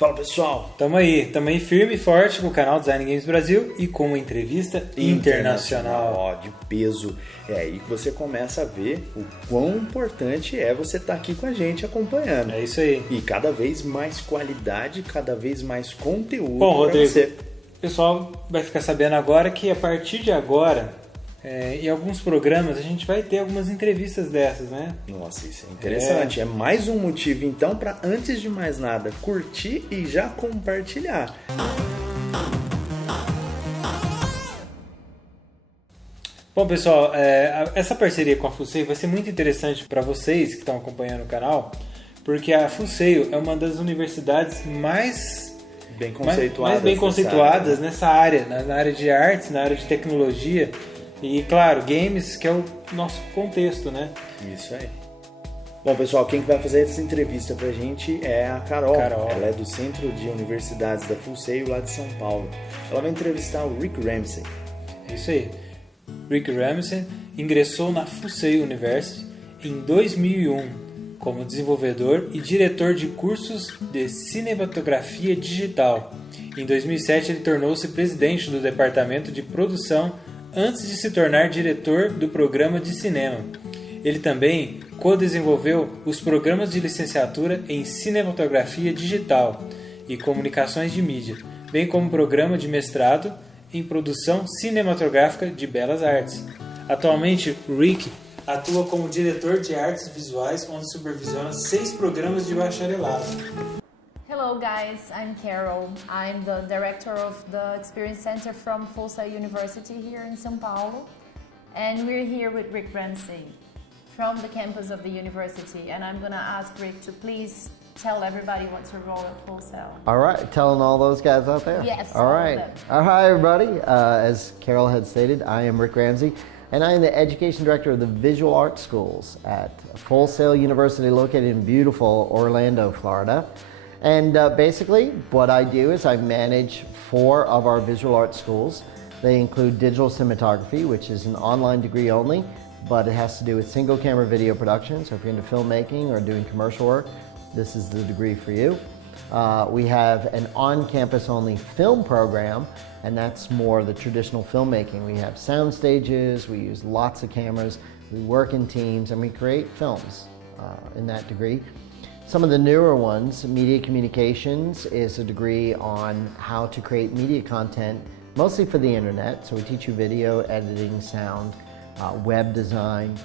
Fala pessoal! Tamo aí firme e forte com o canal Design Games Brasil e com uma entrevista internacional. Ó, de peso. É aí que você começa a ver o quão importante é você estar aqui com a gente acompanhando. É isso aí. E cada vez mais qualidade, cada vez mais conteúdo. Bom, Rodrigo, você. O pessoal vai ficar sabendo agora que a partir de agora, em alguns programas, a gente vai ter algumas entrevistas dessas, né? Nossa, isso é interessante. É mais um motivo, então, para antes de mais nada, curtir e já compartilhar. Bom, pessoal, essa parceria com a Fuseio vai ser muito interessante para vocês que estão acompanhando o canal, porque a Fuseio é uma das universidades mais bem conceituadas nessa área, na área de artes, na área de tecnologia. E, claro, games, que é o nosso contexto, né? Isso aí. Bom, pessoal, quem vai fazer essa entrevista pra gente é a Carol. Ela é do Centro de Universidades da Fuseio, lá de São Paulo. Ela vai entrevistar o Rick Ramsey. É isso aí. Rick Ramsey ingressou na Fuseio University em 2001 como desenvolvedor e diretor de cursos de cinematografia digital. Em 2007, ele tornou-se presidente do departamento de produção antes de se tornar diretor do programa de cinema. Ele também co-desenvolveu os programas de licenciatura em cinematografia digital e comunicações de mídia, bem como o programa de mestrado em produção cinematográfica de belas artes. Atualmente, Rick atua como diretor de artes visuais, onde supervisiona 6 programas de bacharelado. Hello guys, I'm Carol. I'm the director of the Experience Center from Full Sail University here in São Paulo. And we're here with Rick Ramsey from the campus of the university. And I'm going to ask Rick to please tell everybody what's your role at Full Sail. All right, telling all those guys out there? Yes, all right. Hi everybody. As Carol had stated, I am Rick Ramsey. And I am the Education Director of the Visual Arts Schools at Full Sail University located in beautiful Orlando, Florida. And basically, what I do is I manage 4 of our visual arts schools. They include digital cinematography, which is an online degree only, but it has to do with single camera video production. So if you're into filmmaking or doing commercial work, this is the degree for you. We have an on-campus only film program, and that's more the traditional filmmaking. We have sound stages, we use lots of cameras, we work in teams, and we create films in that degree. Some of the newer ones, media communications, is a degree on how to create media content, mostly for the internet. So we teach you video, editing, sound, web design,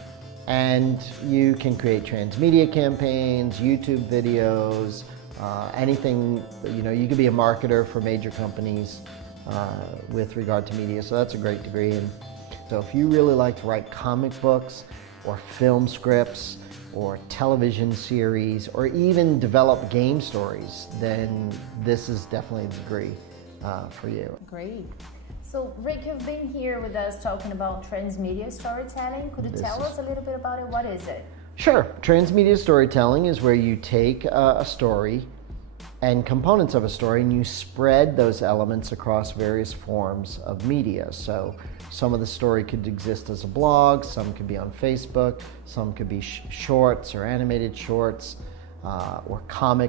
and you can create transmedia campaigns, YouTube videos, anything, you could be a marketer for major companies with regard to media. So that's a great degree. And so if you really like to write comic books or film scripts, or television series, or even develop game stories, then this is definitely the degree for you. Great. So Rick, you've been here with us talking about Transmedia Storytelling. Could you tell us a little bit about it? What is it? Sure. Transmedia Storytelling is where you take a story and components of a story and you spread those elements across various forms of media. So some of the story could exist as a blog, some could be on Facebook, some could be shorts or animated shorts, or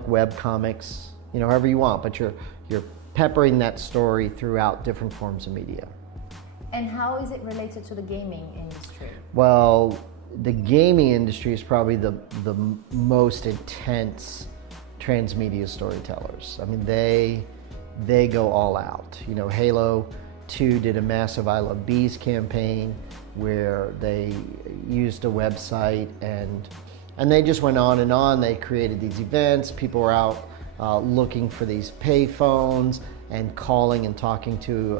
web comics, however you want, but you're peppering that story throughout different forms of media. And how is it related to the gaming industry? Well, the gaming industry is probably the most intense transmedia storytellers. I mean, they go all out. Halo 2 did a massive I Love Bees campaign where they used a website and they just went on and on. They created these events. People were out looking for these pay phones and calling and talking to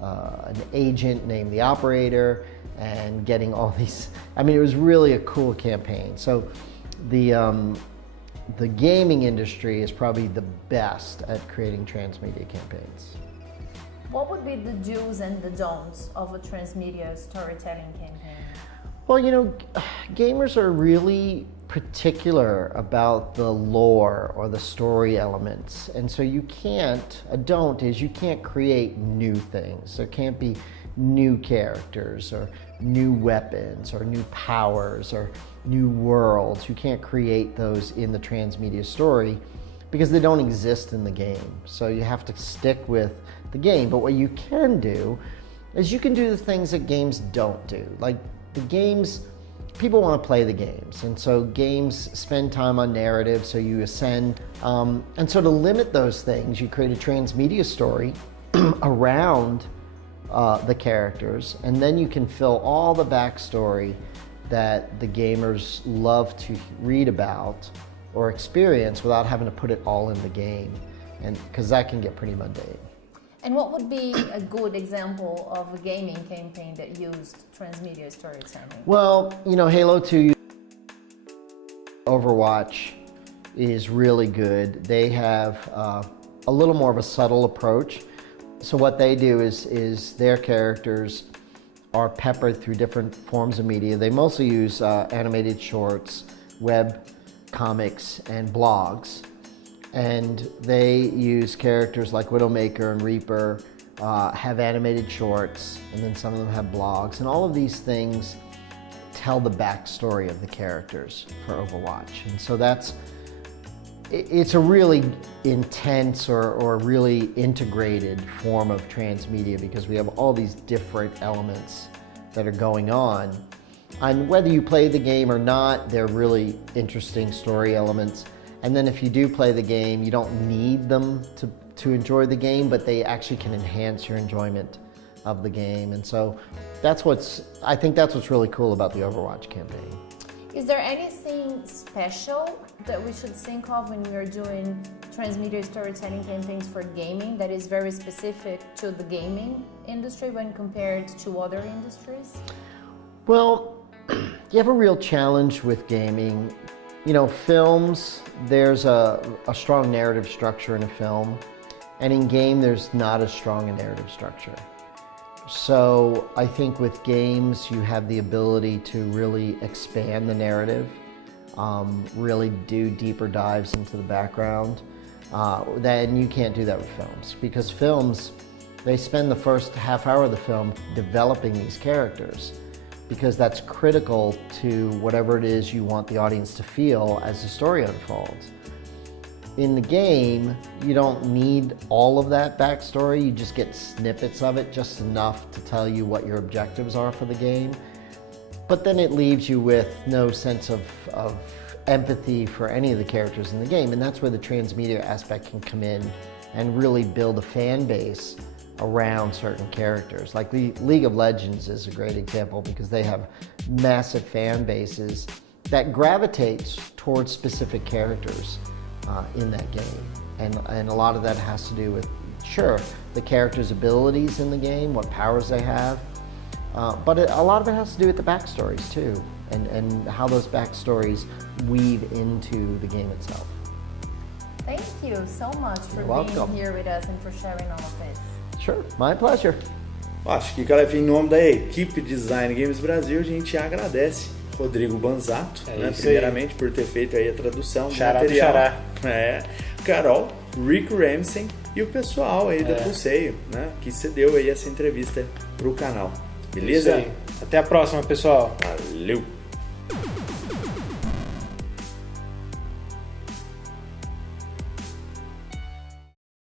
an agent named the operator and getting all these. I mean, it was really a cool campaign. So the gaming industry is probably the best at creating transmedia campaigns. What would be the do's and the don'ts of a transmedia storytelling campaign? Well, gamers are really particular about the lore or the story elements. And so a don't is you can't create new things. There can't be new characters or new weapons or new powers or new worlds. You can't create those in the transmedia story. because they don't exist in the game. So you have to stick with the game. But what you can do is you can do the things that games don't do. Like the games, people want to play the games. And so games spend time on narrative, so you ascend. And so to limit those things, you create a transmedia story around the characters, and then you can fill all the backstory that the gamers love to read about or experience without having to put it all in the game, and because that can get pretty mundane. And what would be a good example of a gaming campaign that used transmedia storytelling? Well, Halo 2, Overwatch is really good. They have a little more of a subtle approach. So what they do is their characters are peppered through different forms of media. They mostly use animated shorts, web comics, and blogs. And they use characters like Widowmaker and Reaper, have animated shorts, and then some of them have blogs. And all of these things tell the backstory of the characters for Overwatch. And so it's a really intense or really integrated form of transmedia, because we have all these different elements that are going on. And whether you play the game or not, they're really interesting story elements. And then if you do play the game, you don't need them to enjoy the game, but they actually can enhance your enjoyment of the game. And so I think that's what's really cool about the Overwatch campaign. Is there anything special that we should think of when we are doing transmedia storytelling campaigns for gaming that is very specific to the gaming industry when compared to other industries? Well, you have a real challenge with gaming. Films, there's a strong narrative structure in a film, and in game there's not as strong a narrative structure. So I think with games you have the ability to really expand the narrative, really do deeper dives into the background. Then you can't do that with films, because films, they spend the first half hour of the film developing these characters, because that's critical to whatever it is you want the audience to feel as the story unfolds. In the game, you don't need all of that backstory. You just get snippets of it, just enough to tell you what your objectives are for the game. But then it leaves you with no sense of empathy for any of the characters in the game. And that's where the transmedia aspect can come in and really build a fan base around certain characters. Like League of Legends is a great example, because they have massive fan bases that gravitate towards specific characters in that game. And a lot of that has to do with, sure, the characters' abilities in the game, what powers they have, but a lot of it has to do with the backstories too, and how those backstories weave into the game itself. Thank you so much for being here with us and for sharing all of this. Sure, my pleasure. Acho que, cara, em nome da equipe Design Games Brasil, a gente agradece Rodrigo Banzato, primeiramente por ter feito aí a tradução do material. Carol, Rick Ramsey e o pessoal aí da Pulseio, né, que cedeu aí essa entrevista pro canal. Beleza? Até a próxima, pessoal. Valeu!